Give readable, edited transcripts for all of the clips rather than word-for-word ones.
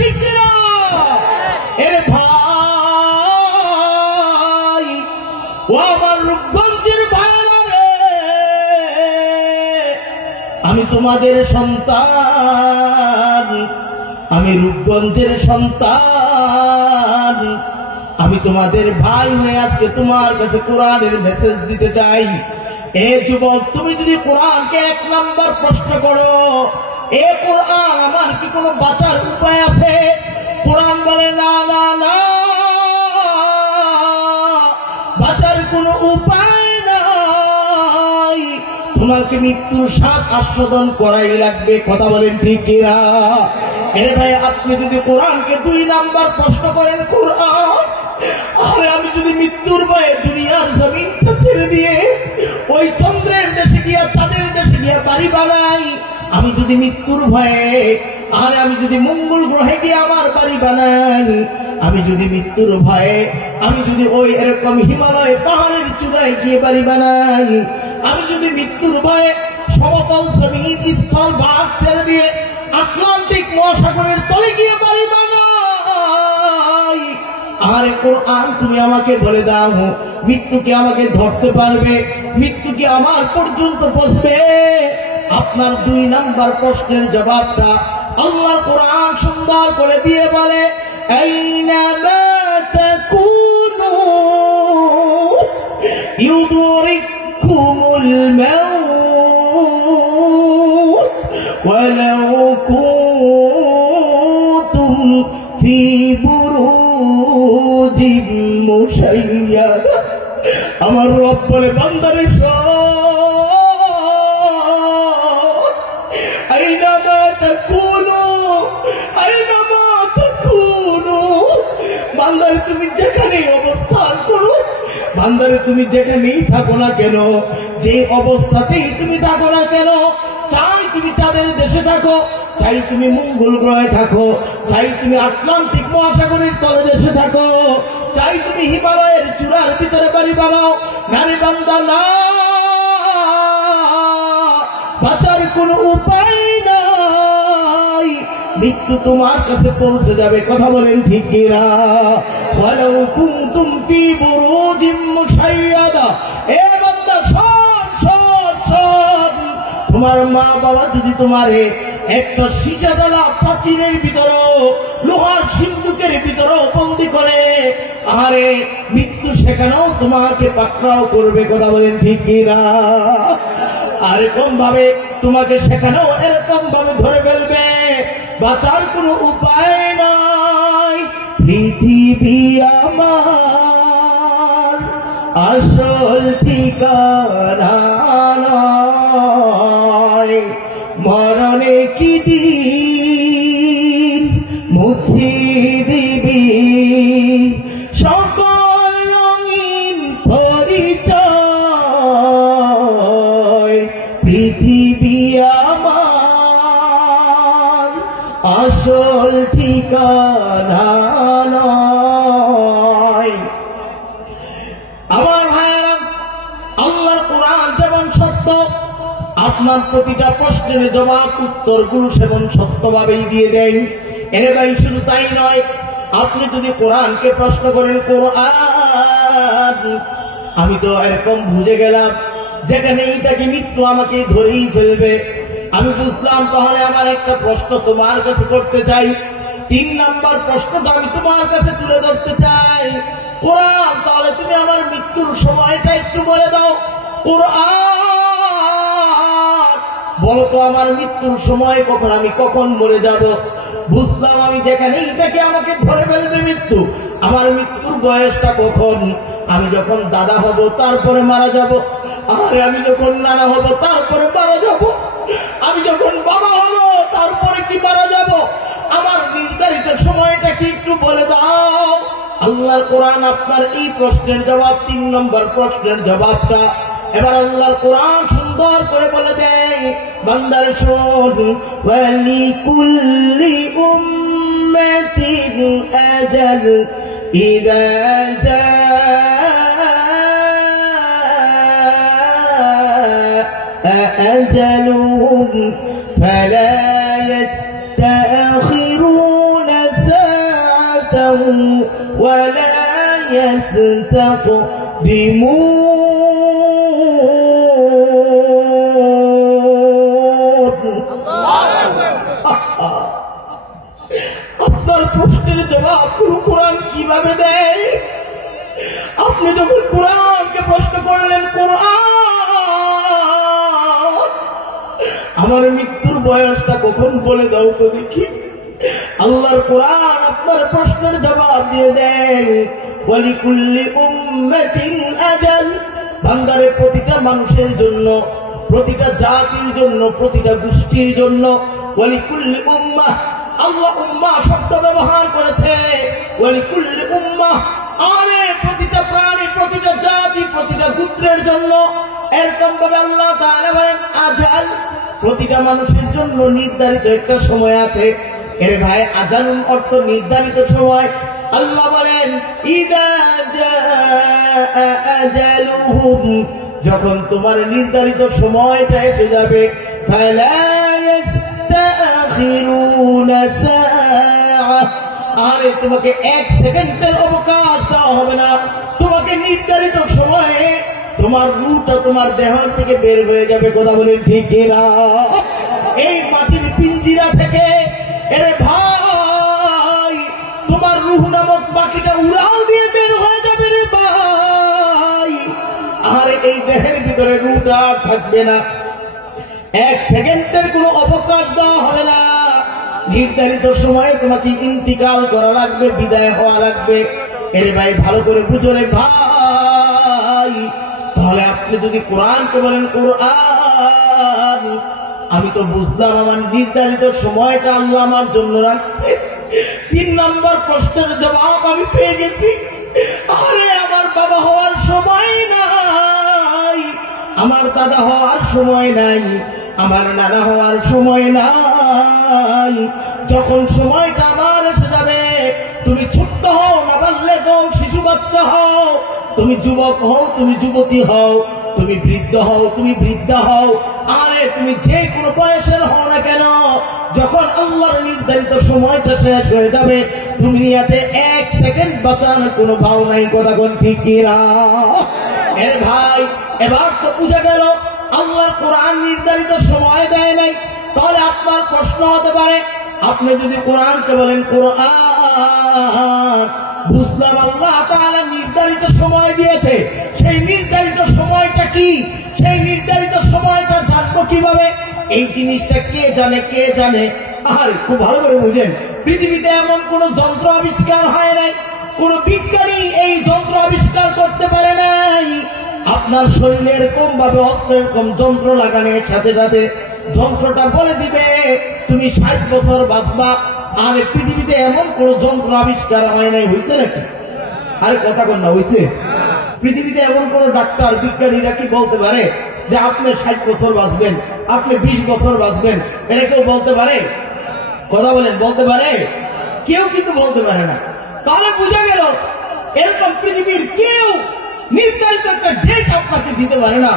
ঠিক না? এর ভাই, ও আমার রূপগঞ্জের ভাইরা রে, আমি তোমাদের সন্তান, আমি রূপগঞ্জের সন্তান, আমি তোমাদের ভাই হয়ে আজকে তোমার কাছে কোরআনের মেসেজ দিতে চাই। এ যুবক, তুমি যদি কোরআনকে 1 নাম্বার প্রশ্ন করো, এ কোরআন আমার কি কোনো বাঁচার উপায় আছে? কোরআন বলে না না না, বাঁচার কোনো উপায় নাই, তোমাকে মৃত্যুর স্বাদ আস্বাদন করাই লাগবে। কথা বলেন ঠিক কিনা? এর ভাই, আপনি যদি কোরআনকে 2 নাম্বার প্রশ্ন করেন, কোরআন, আরে আমি যদি মৃত্যুর ভয়ে দুনিয়ার জমিনটা ছেড়ে দিয়ে ওই চন্দ্রের দেশে গিয়া চাঁদের দেশে গিয়া বাড়ি বানাই, আমি যদি মৃত্যুর ভয়ে, আরে আমি যদি মঙ্গল গ্রহে গিয়ে আমার বাড়ি বানাই, আমি যদি মৃত্যুর ভয়ে, আমি যদি ওই এরকম হিমালয় পাহাড়ের চূড়ায় গিয়ে বাড়ি বানাই, আমি যদি মৃত্যুর ভয়ে সমতল জমিন স্থল ভাগ ছেড়ে দিয়ে আটলান্টিক মহাসাগরের তলে গিয়ে বাড়ি বানাই, আরে কোরআন তুমি আমাকে বলে দাও, মৃত্যু কি আমাকে ধরতে পারবে? মৃত্যু কি আমার পর্যন্ত পৌঁছবে? আপনার 2 নাম্বার প্রশ্নের জবাবটা আল্লাহর কোরআন সুন্দর করে দিয়ে বলে, আইনামা তাকুনু ইউদরিকুমুল মাউত ওয়ালাউ কুনতুম ফি বুরুজিম মুশাইয়াদা। আমার রব বলে, বান্দারে শোন, আইনামা তাকুনু, আইনামা তাকুনু, বান্দারে তুমি যেখানেই অবস্থান করো, বান্দারে তুমি যেখানেই থাকো না কেন, যে অবস্থাতেই তুমি থাকো না কেন, চাই তুমি চাঁদের দেশে থাকো, চাই তুমি মঙ্গল গ্রহে থাকো, চাই তুমি আটলান্টিক মহাসাগরের তলে দেশে থাকো, চাই তুমি হিমালয়ের চূড়ার ভিতরে বাড়ি বানাও, নারী বান্দা না, বাঁচার কোনো উপায় নাই, মৃত্যু তোমার কাছে পৌঁছে যাবে। কথা বলেন ঠিক কিনা? ওয়ালাউ কুনতুম ফি বুরুজিম মুশাইয়াদা। এ বান্দা শোন শোন শোন, তোমার মা বাবা যদি তোমারে একটা সীসা ডালা প্রাচীরের ভিতরে, লোহার সিন্ধুকের ভিতরে বন্দি করে, আরে মৃত্যু সেখানেও তোমাকে পাকড়াও করবে। কথা বলেন ঠিক কিনা? আরেকম ভাবে তোমাকে সেখানেও এরকম ভাবে ধরে ফেলবে, বাঁচার কোনো উপায় নাই। পৃথিবী আমার আসল ঠিকানা নয়, মরণে কি দিন মুছে দিবি সকল রঙিন পরিচয়। পৃথিবী আমার আসল ঠিকানা নয়। আমার ভাইয়েরা, আল্লাহর কোরআন যেমন সত্য, আপনার প্রতিটা প্রশ্নের জবাব উত্তরগুলো সেমন সত্যভাবেই দিয়ে দেয়। এর ভাই, শুধু তাই নয়, আপনি যদি কোরআনকে প্রশ্ন করেন, কোরআন, আমি তো এরকম বুঝে গেলাম যেখানেই তাকে মৃত্যু আমাকে ধরেই ফেলবে, আমি বুঝলাম, তাহলে আমার একটা প্রশ্ন তোমার কাছে করতে চাই। 3 নাম্বার প্রশ্নটা আমি তোমার কাছে তুলে ধরতে চাই। কোরআন, তাহলে তুমি আমার মৃত্যুর সময়টা একটু বলে দাও। কোরআন, বলো তো আমার মৃত্যুর সময় কখন, আমি কখন মরে যাব? বুঝলাম আমি যেখানেই তাকে আমাকে ধরে ফেলবে মৃত্যু, আমার মৃত্যুর বয়সটা কখন? আমি যখন দাদা হব তারপরে মারা যাব, আর আমি যখন নানা হব তারপরে মারা যাব, আমি যখন বাবা হব তারপরে কি মারা যাব? আমার নির্ধারিত সময়টা কি একটু বলে দাও। আল্লাহর কোরআন আপনার এই প্রশ্নের জবাব, 3 নম্বর প্রশ্নের জবাবটা এবার আল্লাহর কোরআন সুন্দর করে বলে দেয়, বান্দার শোন, ওয়ালিকুল্লি উম্মাতিন আজাল ইযা জাআ আজালুহুম ফালা ইস্তাখিরুনা ولا يستقدمون আপনার প্রশ্নের জবাব কোন কোরআন কিভাবে দেয়? আপনি যখন কোরআনকে প্রশ্ন করলেন, কোরআন আমার মৃত্যুর বয়সটা কখন বলে দাও তো দেখি, আল্লাহর কোরআন আপনার প্রশ্নের জবাব দিয়ে দেয়, ওয়ালিকুল্লি উম্মাতিন আজাল। বান্দারে প্রতিটা মানুষের জন্য, প্রতিটা জাতির জন্য, প্রতিটা গোষ্ঠীর জন্য ওয়ালিকুল্লি উম্মাহ, আল্লাহ উম্মাহ শব্দ ব্যবহার করেছে। ওয়ালিকুল্লি উম্মাহ আরে প্রতিটা প্রাণী, প্রতিটা জাতি, প্রতিটা গোত্রের জন্য। এরকম ভাবে আল্লাহ তাআলা বলেন আজাল, প্রতিটা মানুষের জন্য নির্ধারিত একটা সময় আছে। এর ভাই আজাল অর্থ নির্ধারিত সময়। আল্লাহ বলেন ইদা জাআ আজালুহুম, যখন তোমার নির্ধারিত সময়টা এসে যাবে, ফালা ইস্তাখিরুনা সাআ, আরে তোমাকে এক সেকেন্ডের অবকাশ দেওয়া হবে না। তোমাকে নির্ধারিত সময়ে তোমার রূহটা তোমার দেহ থেকে বের হয়ে যাবে। কথা বলেন ঠিক কিনা? এই মাটির পিঞ্জিরা থেকে এরে ভাই তোমার রূহ নামক পাখিটা উড়াল দিয়ে বের হয়ে যাবে রে ভাই। আর এই দেহের ভিতরে রূহটা থাকবে না, এক সেকেন্ডের কোনো অবকাশ দেওয়া হবে না। নির্ধারিত সময়ে তোমাকে ইন্তিকাল করা লাগবে, বিদায় হওয়া লাগবে। এরে ভাই ভালো করে বুঝো রে ভাই। তাহলে আপনি যদি কোরআনকে বলেন কোরআন, আমি তো বুঝলাম আমার নির্ধারিত সময়টা আল্লাহ আমার জন্য রাখছে। 3 নম্বর প্রশ্নের জবাব আমি পেয়ে গেছি। আরে আমার বাবা হওয়ার সময় নাই, আমার দাদা হওয়ার সময় নাই, আমার নানা হওয়ার সময় নাই। যখন সময়টা আমার এসে যাবে, তুমি ছোট্ট হও, নাবালক হও, শিশু বাচ্চা হও, তুমি যুবক হও, তুমি যুবতী হও, তুমি বৃদ্ধ হও, তুমি বৃদ্ধা হও, আরে তুমি যে কোনো বয়সের হও না কেন, যখন আল্লাহর নির্ধারিত সময়টা শেষ হয়ে যাবে, দুনিয়াতে এক সেকেন্ড বাঁচার কোনো ভাও নাই। কথা কোন ঠিক কিনা? এর ভাই এবার তো বুঝে গেল আল্লাহর কোরআন নির্ধারিত সময় দেয় নাই। তাহলে আপনার প্রশ্ন হতে পারে, আপনি যদি কোরআনকে বলেন কোরআন, বুঝলাম আল্লাহ তাআলা নির্ধারিত সময় দিয়েছে, সেই নির্ধারিত সময়টা কি? সেই নির্ধারিত সময়টা জানবো কিভাবে? এই জিনিসটা কে জানে? কে জানে? আরে খুব ভালো করে বুঝেন, পৃথিবীতে এমন কোন যন্ত্র আবিষ্কার হয় নাই, কোন বিজ্ঞানী এই যন্ত্র আবিষ্কার করতে পারে নাই। আপনার শরীরে এরকম ভাবে অস্ত্র এরকম যন্ত্র লাগানোর সাথে সাথে যন্ত্রটা বলে দিবে তুমি 60 বছর বাঁচবা। আর পৃথিবীতে এমন কোন যন্ত্র আবিষ্কার হয় নাই। হয়েছে নাকি? আরে কথা কন না, হয়েছে? পৃথিবীতে এমন কোন ডাক্তার বিজ্ঞানীরা কি বলতে পারে যে আপনি 60 বছর বাঁচবেন, আপনি 20 বছর বাঁচবেন? এটা কেউ বলতে পারে? কথা বলেন, বলতে পারে? কেউ কিন্তু বলতে পারে না। তাহলে বুঝা গেল এরকম পৃথিবীর কেউ নির্ধারিত একটা ডেট আপনাকে দিতে পারে না।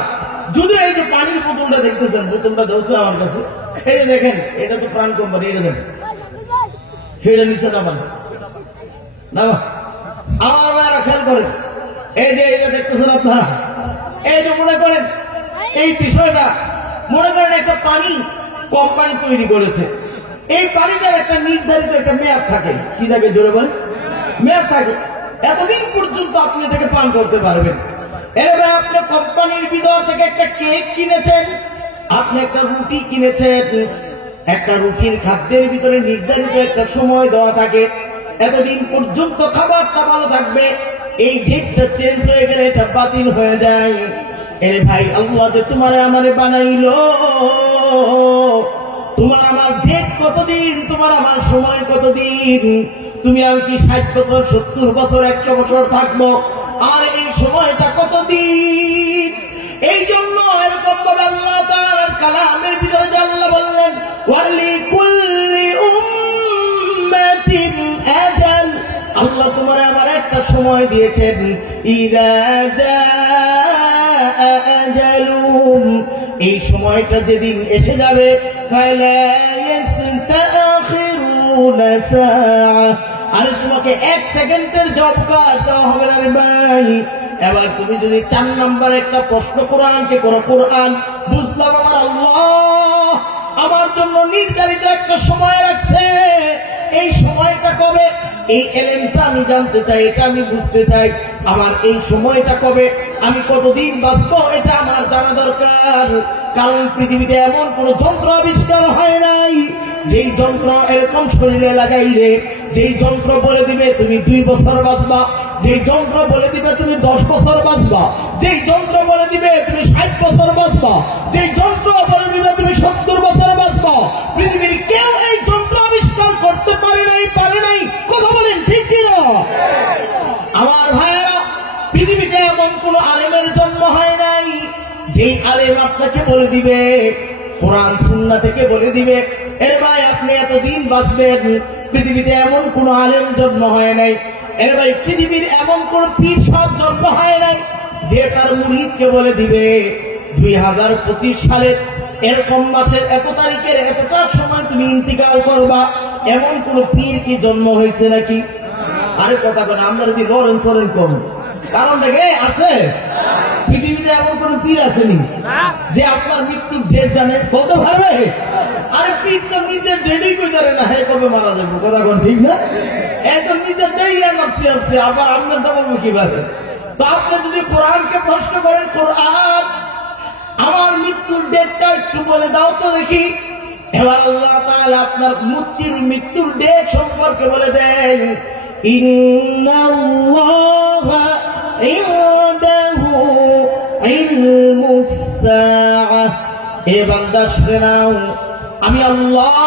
যদি এই যে পানির বোতলটা দেখতেছেন, বোতলটা ধরছে আমার কাছে, এই যে দেখেন, এটা তো প্রাণ কোম্পানি, এটা দেখেন, সেটা নিচে নামান না। আমার ভাইরা খেয়াল করেন, এই যে এটা দেখতেছেন আপনারা, এই যে মনে করেন এই বিষয়টা, মনে করেন একটা পানি কোম্পানি তৈরি করেছে, এই পানিটার একটা নির্ধারিত একটা মেয়াদ থাকে। কি থাকে জোরে বলেন? মেয়াদ থাকে। এতদিন পর্যন্ত আপনি এটাকে পান করতে পারবেন। এবার আপনি কোম্পানির ভিতর থেকে একটা কেক কিনেছেন, আপনি একটা রুটি কিনেছেন, একটা রুটির খাদ্যের ভিতরে নির্ধারিত একটা সময় দেওয়া থাকে, এতদিন পর্যন্ত খাবারটা ভালো থাকবে। এই ডেটটা চেঞ্জ হয়ে গেলে এটা বাতিল হয়ে যায়। এর ভাই আল্লাহ যে তোমারে আমারে বানাইলো, তোমার আমার ডেট কতদিন, তোমার আমার সময় কতদিন? তুমি আমি কি 60 বছর, 70 বছর, 100 বছর থাকবো? আর এই সময়টা কতদিন? এই জন্য এরকম ভাবে আল্লাহ তাআলার কালামের ভিতরে যে আল্লাহ বললেন ওয়ালিকুল্লি উম্মাতিন আজাল, আল্লাহ তোমার আমার একটা সময় দিয়েছেন। ইযা জাআ আজালুহুম, এই সময়টা যেদিন এসে যাবে, ফালা ইস্তাখিরুনা সাআ, আরে তোমাকে 1 সেকেন্ডের জব কাজ দেওয়া হবে না রে ভাই। এবার তুমি যদি 4 নাম্বার একটা প্রশ্ন কোরআনকে করো, কোরআন বুঝলাম আমার আল্লাহ আমার জন্য নির্ধারিত একটা সময় রাখছে, এই সময়টা কবে? এই এলেমটা আমি জানতে চাই, এটা আমি বুঝতে চাই। আমার এই সময়টা কবে, আমি কতদিন বাঁচবো, এটা আমার জানা দরকার। কারণ পৃথিবীতে এমন কোন যন্ত্র আবিষ্কার হয় নাই যেই যন্ত্র এরকম শরীরে লাগাইলে যেই যন্ত্র বলে দিবে তুমি 2 বছর বাঁচবা, যেই যন্ত্র বলে দিবে তুমি 10 বছর বাঁচবা, যেই যন্ত্র বলে দিবে তুমি 60 বছর বাঁচবা, যেই যন্ত্র বলে দিবে তুমি 70 বছর বাঁচবা। পৃথিবীর কেউ এই যন্ত্র আবিষ্কার করতে পারে নাই। কথা বলেন ঠিক কিনা? আমার ভাইয়েরা, পৃথিবীতে এমন কোন আলেমের জন্ম হয় নাই যেই আলেম আপনাকে বলে দিবে, কোরআন সুন্নাহ থেকে বলে দিবে এর ভাই আপনি এতদিন বাঁচবেন। পৃথিবীতে এমন কোন আলেম জন্ম হয় নাই। এর ভাই পৃথিবীর এমন কোন পীর সাহেব জন্ম হয় নাই যে তার মুরিদকে বলে দিবে 2025 সালে এরকম মাসের এত তারিখের এতটার সময় তুমি ইন্তিকাল করবা। এমন কোন পীর কি জন্ম হয়েছে নাকি? আরে কথা বলে আমরা যদি লরেন সরেন কম, কারণ দেখে আছে পৃথিবীতে এমন কোন পীর আসেনি যে আপনার মৃত্যুর ডেট জানে, বলতে পারবে? আরে পীর তো নিজের ডেটই কই জানে না, হ্যাঁ কবে মারা যাবো। কথা কোন ঠিক না? একদম নিজের ডেটই মারছে আছে, আবার আপনারটা বলবো কিভাবে? তো আপনি যদি কোরআনকে প্রশ্ন করেন, কোরআন আমার মৃত্যুর ডেটটা একটু বলে দাও তো দেখি। এবার আল্লাহ তাআলা আপনার মৃত্যুর ডেট সম্পর্কে বলে দেন, ইন্নাল্লাহা ইনদাহু ইলমুস সাআহ। এ বান্দা শুনে নাও, আমি আল্লাহ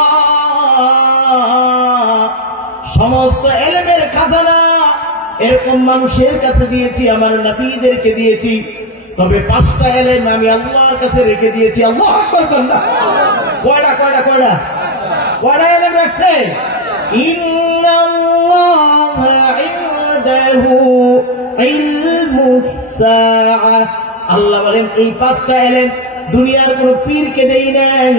সমস্ত ইলমের খাজানা এরকম মানুষের কাছে দিয়েছি, আমার নবীদেরকে দিয়েছি। তবে 5টা ইলম আমি আল্লাহর কাছে রেখে দিয়েছি। আল্লাহু আকবার। কয়টা ইলম রাখছে? ইন্নাল্লাহা ইনদাহু ইলমুস সাআহ। আল্লাহ বলেন এই 5টা ইলম দুনিয়ার কোন পীরকে দেই নাই,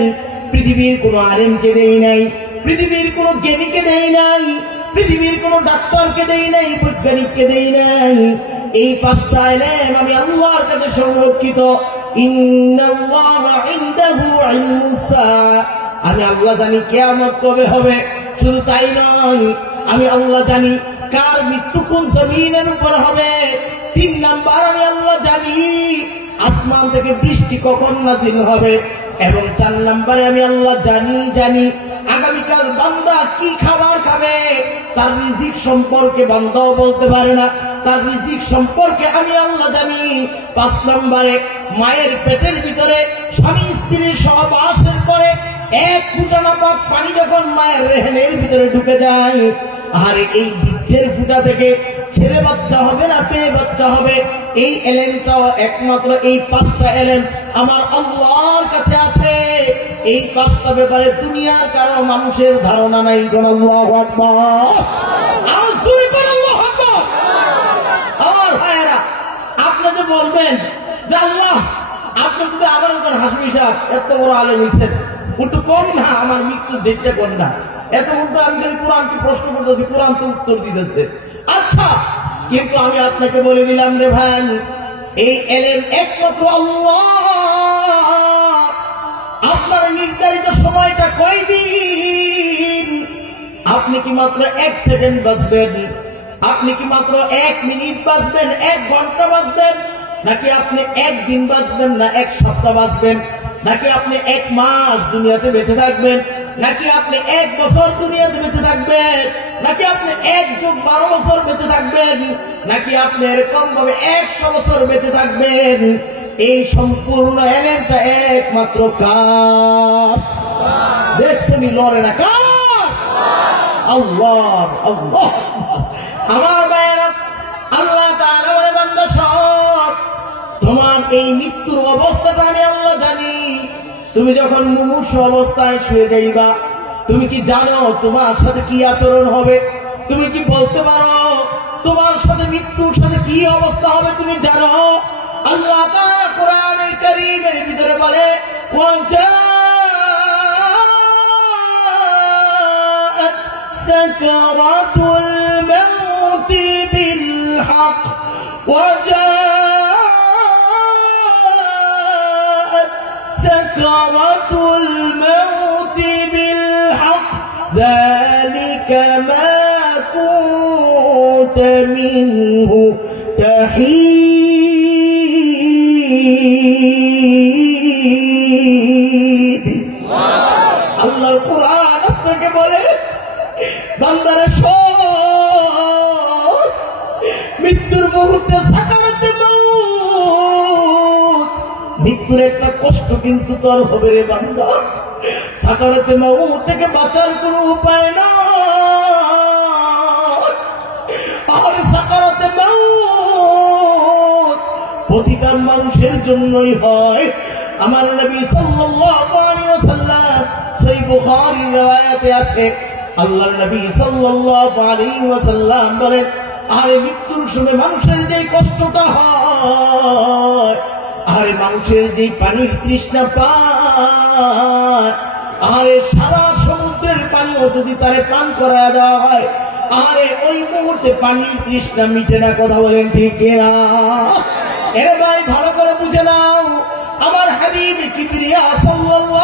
পৃথিবীর কোন আলেমকে দেই নাই, পৃথিবীর কোন জ্ঞানীকে দেই নাই, পৃথিবীর কোন ডাক্তারকে দেই নাই, বৈজ্ঞানিককে দেই নাই। এই 5টা ইলম আমি আল্লাহর কাছে সংরক্ষিত। ইন্নাল্লাহা ইনদাহু ইলমুস সাআহ। আমি আল্লাহ জানি কিয়ামত কবে হবে। শুধু তাই নয়, আমি আল্লাহ জানি কার মৃত্যু কোন জমিনের উপর হবে। 3 নাম্বার, আমি আল্লাহ জানি আসমান থেকে বৃষ্টি কখন নাযিল হবে। এবং 4 নাম্বারে আমি আল্লাহ জানি আগামীকাল বান্দা কি খাবার খাবে। তার রিজিক সম্পর্কে বান্দাও বলতে পারে না, তার রিজিক সম্পর্কে আমি আল্লাহ জানি। 5 নম্বরে মায়ের পেটের ভিতরে স্বামী স্ত্রীর সহবাসের পরে 1 ফুটা নাপাক পানি যখন মায়ের রেহেনের ভিতরে ঢুকে যায়, আর এই বীর্যের ফুটা থেকে ছেলে বাচ্চা হবে না মেয়ে বাচ্চা হবে, এই এলেমটাও একমাত্র এই 5টা এলেম আমার আল্লাহর কাছে আছে। এই 5টা ব্যাপারে দুনিয়ার কারো মানুষের ধারণা নাই। আল্লাহু আকবার। আল্লাহু আকবার। আমার ভাইয়েরা, আপনি তো বলবেন যে আল্লাহ আপনি যদি আবার হাসমি সাহেব এত বড় আলেম হয়েছেন, একটু কম না আমার মৃত্যুর ডেটটা কম না। এত উল্টো আমি যদি কোরআনকে প্রশ্ন করতেছি, কোরআন তো উত্তর দিতেছে। আচ্ছা, কিন্তু আমি আপনাকে বলে দিলাম রে ভাই, এই এলেম একমাত্র আল্লাহ। আপনার নির্ধারিত সময়টা কয়দিন? আপনি কি মাত্র 1 সেকেন্ড বাঁচবেন? আপনি কি মাত্র 1 মিনিট বাঁচবেন, 1 ঘন্টা বাঁচবেন? নাকি আপনি 1 দিন বাঁচবেন, না 1 সপ্তাহ বাঁচবেন? নাকি আপনি 1 মাস দুনিয়াতে বেঁচে থাকবেন? নাকি আপনি 1 বছর দুনিয়াতে বেঁচে থাকবেন? নাকি আপনি 1 যোগ 12 বছর বেঁচে থাকবেন? নাকি আপনি এরকম ভাবে 100 বছর বেঁচে থাকবেন? এই সম্পূর্ণ এলেমটা একমাত্র কার? দেখছেন লড়ে না কার? আল্লাহ। আল্লাহ। আমার ভাইয়েরা, আল্লাহ তাআলা বলে বান্দা সব তোমার এই মৃত্যুর অবস্থাটা আমি আল্লাহ জানি। তুমি যখন মুমূর্ষ অবস্থায় শুয়ে যাইবা, তুমি কি জানো তোমার সাথে কি আচরণ হবে? তুমি কি বলতে পারো তোমার সাথে মৃত্যুর সাথে কি অবস্থা হবে? তুমি জানো? আল্লাহ তাআলা কোরআনের কারীমের ভিতরে বলে, سكرة الموت بالحق وجاءت سكرة الموت بالحق ذلك ما كنت منه تحيد আল্লাহর কোরআন আপনাকে বলে বান্দারা শোন মৃত্যুর মুহূর্তে সাকারাতে মউত মৃত্যুর একটা কষ্ট কিন্তু তোর হবে রে বান্দা সাকারাতে মউত থেকে বাঁচার কোনো উপায় না আর সাকারাতে মউত প্রতিটা মানুষের জন্যই হয় আমার নবী সাল্লাল্লাহু আলাইহি ওয়াসাল্লাম সহিহ বুখারীর riwayate আছে আল্লাহর নবী সাল্লাল্লাহু আলাইহি ওয়াসাল্লাম বলেন আর মৃত্যুর সময় মানুষের যে কষ্টটা হয় আর মানুষের যে পানির তৃষ্ণা পায় আর সারা সমুদ্রের পানিও যদি তারে পান করায় দেওয়া হয় আরে ওই মুহূর্তে পানির তৃষ্ণা মিটে না কথা বলেন ঠিক কিনা এর ভাই ভালো করে বুঝে নাও আমার হাবিব কিবরিয়া সাল্লাল্লাহু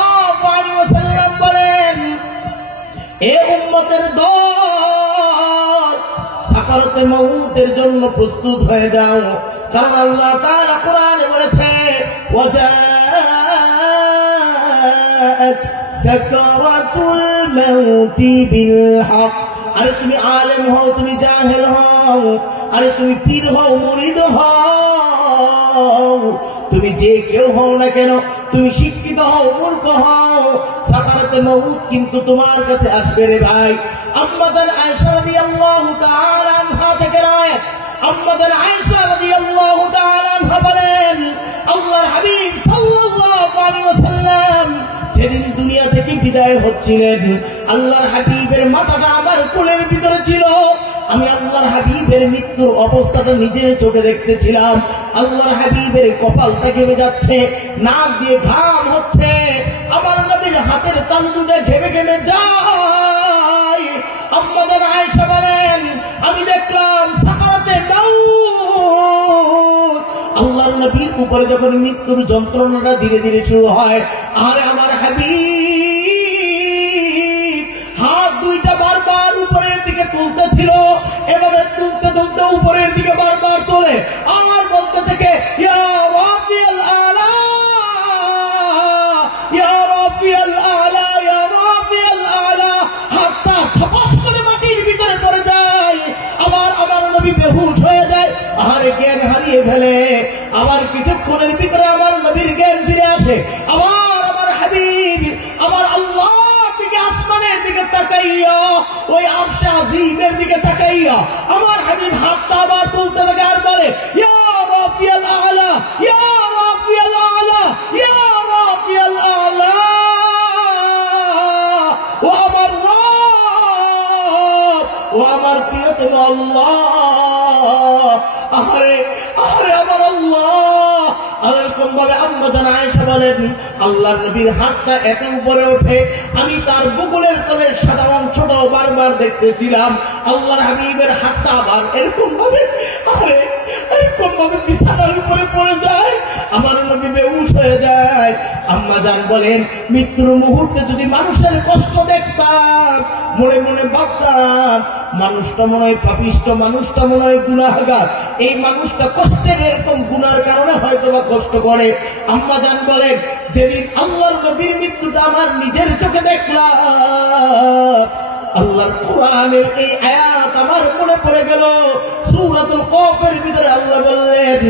আলাইহি ওয়াসাল্লাম বলেন এ উম্মতের দল সাকারাতে মউতের জন্য প্রস্তুত হয়ে যাও কারণ আল্লাহ তাআলা কোরআনে বলেছে ওয়াজাআত সাকারাতুল মাউতি বিল হক আরে তুমি আলেম হও তুমি জাহেল হও আরে তুমি পীর হও মুরিদ হও তুমি যে কেউ হও না কেন তুমি শিক্ষিত হও মূর্খ হও সাকারাতে মউত কিন্তু তোমার কাছে আসবে রে ভাই আম্মাদান আয়েশা রাদিয়াল্লাহু তাআলা আনহা থেকে রায় আম্মাদান আয়েশা রাদিয়াল্লাহু তাআলা আনহা বলেন আল্লাহর হাবিব সাল্লাল্লাহু আলাইহি ওয়াসাল্লাম যেদিন দুনিয়া থেকে বিদায় হচ্ছিলেন আল্লাহর হাবিবের মাথাটা আমার কোলের ভিতরে ছিল আমি আল্লাহর হাবিবের মৃত্যুর অবস্থাটা নিজের চোখে দেখতেছিলাম আল্লাহর হাবিবের কপালটা ঘেমে যাচ্ছে নাক দিয়ে ঘাম হচ্ছে আমার নবীর হাতের তালু দুটো ঘেমে ঘেমে যায় আম্মাদান আয়েশা বলেন আমি দেখলাম সাকারাতে মউত আল্লাহর নবীর উপরে যখন মৃত্যুর যন্ত্রণাটা ধীরে ধীরে শুরু হয় আর আমার হাবিব হাত দুইটা বারবার উপরের দিকে তুলতেছিল এভাবে তুলতে তুলতে উপরের দিকে বারবার তোলে আর বলতে থেকে ইয়া রাব্বিয়াল আলা ইয়া রাব্বিয়াল আলা ইয়া রাব্বিয়াল আলা হাতটা খপাস করে মাটির ভিতরে পড়ে যায় আবার আমার নবী বেহুশ হয়ে যায় আর জ্ঞান হারিয়ে ফেলে আবার কিছুক্ষণের ভিতরে আমার নবীর জ্ঞান ফিরে আসে আবার আমার হাবিব আমার আল্লাহ দিকে আসমানের দিকে তাকাইয়া ওই আরশে আজিমের দিকে তাকাইয়া আমার হাবিব হাতটা আবার তুলতে থাকে আর বলে ইয়া রাব্বিয়াল আলা ইয়া রাব্বিয়াল আলা ইয়া রাব্বিয়াল আলা ও আমার রব ও আমার প্রিয়তম আল্লাহ আরে আরে আমার আল্লাহ এরকম ভাবে আম্মাজান আয়েশা বলেন আল্লাহর নবীর হাতটা এত উপরে ওঠে আমি তার বুকুলের তলের সাদা অংশটাও বারবার দেখতেছিলাম আল্লাহর হাবিবের হাতটা আবার এরকম ভাবে আরে এরকম ভাবে বিছানার উপরে পড়ে যায় আমার নবী বেহুশ হয়ে যায় আম্মাজান বলেন মৃত্যুর মুহূর্তে যদি মানুষের কষ্ট দেখতাম মনে মনে ভাবতাম মানুষটা মনে হয় পাপিষ্ট মানুষটা মনে হয় গুনাহগার এই মানুষটা কষ্টের এরকম গুনার কারণে হয়তো বা কষ্ট করে আম্মাজান বলেন যেদিন আল্লাহর নবীর মৃত্যুটা আমার নিজের চোখে দেখলাম আল্লাহর কোরআনের এই আয়াত আমার মনে পড়ে গেল সূরাতুল কফের ভিতরে আল্লাহ বললেন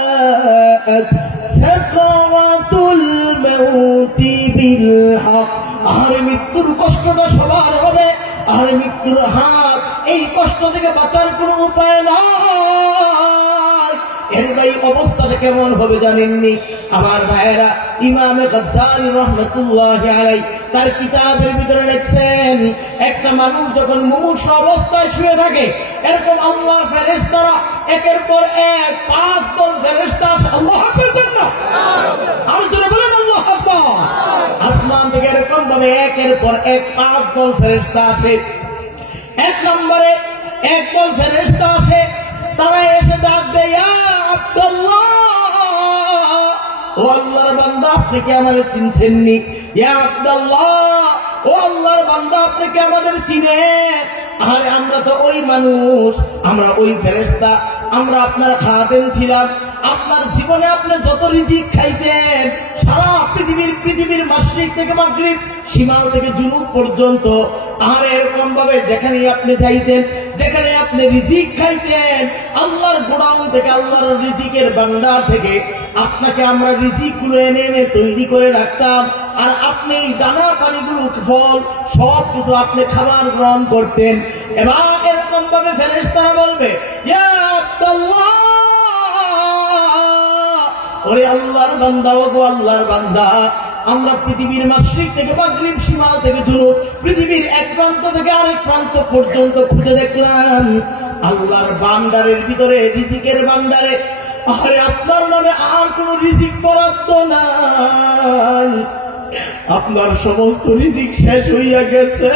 ওয়াজাআত সাকারাতুল মাউতি বিল হক আর মৃত্যুর কষ্টটা সবার হবে আর মৃত্যুর হাত এই কষ্ট থেকে বাঁচার কোনো উপায় নাই এর ভাই অবস্থাটা কেমন হবে জানেননি আমার ভাইয়েরা ইমামে গাজ্জালি রাহমাতুল্লাহি আলাইহি তার কিতাবের ভিতরে লিখছেন একটা মানুষ যখন মুমূর্ষ অবস্থায় শুয়ে থাকে এরকম আল্লাহর ফেরেশতারা একের পর এক 5 দল ফেরেশতা আল্লাহু আকবার বলেন না আর জোরে বলেন আল্লাহু আকবার আসমান থেকে এরকম ভাবে একের পর এক 5 দল ফেরেশতা আসে। এক নম্বরে এক দল ফেরেশতা আসে, তারা এসে ডাক দেয়, ইয়া আব্দুল্লাহ, ও আল্লাহর বান্দা, আপনি কি আমাদের চিনছেননি? ইয়া আব্দুল্লাহ, ও আল্লাহর বান্দা, আপনি কি আমাদের চিনেন? আরে আমরা তো ওই মানুষ, আমরা ওই ফেরেশতা, আমরা আপনার খাদেম ছিলাম। আপনার জীবনে আপনি যত রিজিক খাইতেন, সারা পৃথিবীর মাশরিক থেকে মাগরিব, শিমাল থেকে জুনুব পর্যন্ত, আর এরকম ভাবে যেখানে আপনি চাইতেন, যেখানে আপনি রিজিক খাইতেন, আল্লাহর গোডাউন থেকে, আল্লাহর রিজিকের ভান্ডার থেকে আপনাকে আমরা রিজিক গুলো এনে এনে তৈরি করে রাখতাম। আর আপনি এই দানা পানিগুলো, ফল সব কিছু আপনি খাবার গ্রহণ করতেন। এবার এরকম ভাবে ফেরেশতারা বলবে, ইয়া আব্দুল্লাহ, ওরে আল্লাহর বান্দা, ও গো আল্লাহর বান্দা, আমরা পৃথিবীর মাশরিক থেকে মাগরিব, শিমাল থেকে জুনুব, পৃথিবীর এক প্রান্ত থেকে আরেক প্রান্ত পর্যন্ত খুঁজে দেখলাম, আল্লাহর ভান্ডারের ভিতরে, রিজিকের ভান্ডারে, আরে আপনার নামে আর কোন রিজিক বরাদ্দ নাই, আপনার সমস্ত রিজিক শেষ হইয়া গেছে।